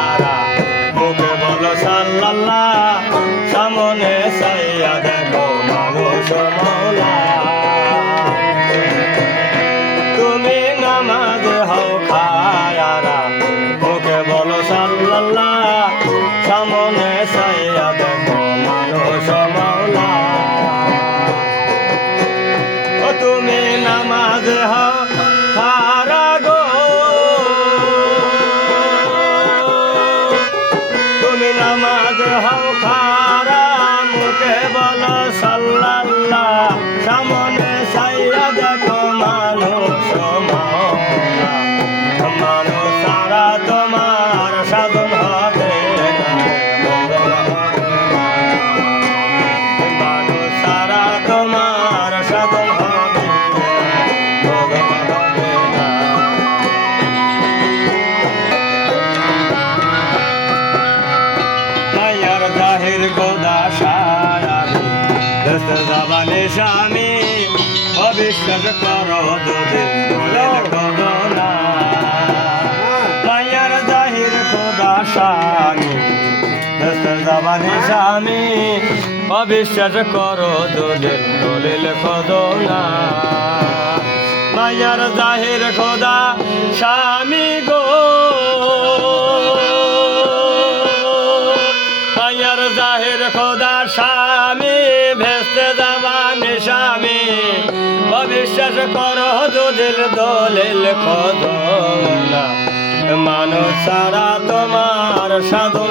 খায়ারা মুখে বলো সাল্লাল্লাহ সামনে সাইয়া দেখো মানুষ মওলা তুমি নামাজ হও খায়ারা মুখে বলো সাল্লাল্লাহ সামনে সাইয়া দেখো মানুষ মওলা ও তুমি নামাজ হও খারা গো তুমি নামাজ হও খারা মুখে বলো সাল্লাল্লাহ সামনে সাইয়া দেখো মানুষ মওলা মানুষ সারা তোমার সাধন হবে মানুষ সারা তোমার সাধন হবে মায়ার জাহির গোদা সায়ামি দস্ত জবানে স্বামী অবিশ্বাস করো দুদিন দলিল করো না মায়ার জাহির গোদা স্বামী দস্ত জবানে স্বামী অবিশ্বাস করো দলিল করো না মায়ার জাহির খোদা স্বামী গো মায়ার জাহির খোদা স্বামী ভেস্তে যাবানে স্বামী অবিশ্বাস করো দলিল খোদো না মানুষ সারা তোমার সাধন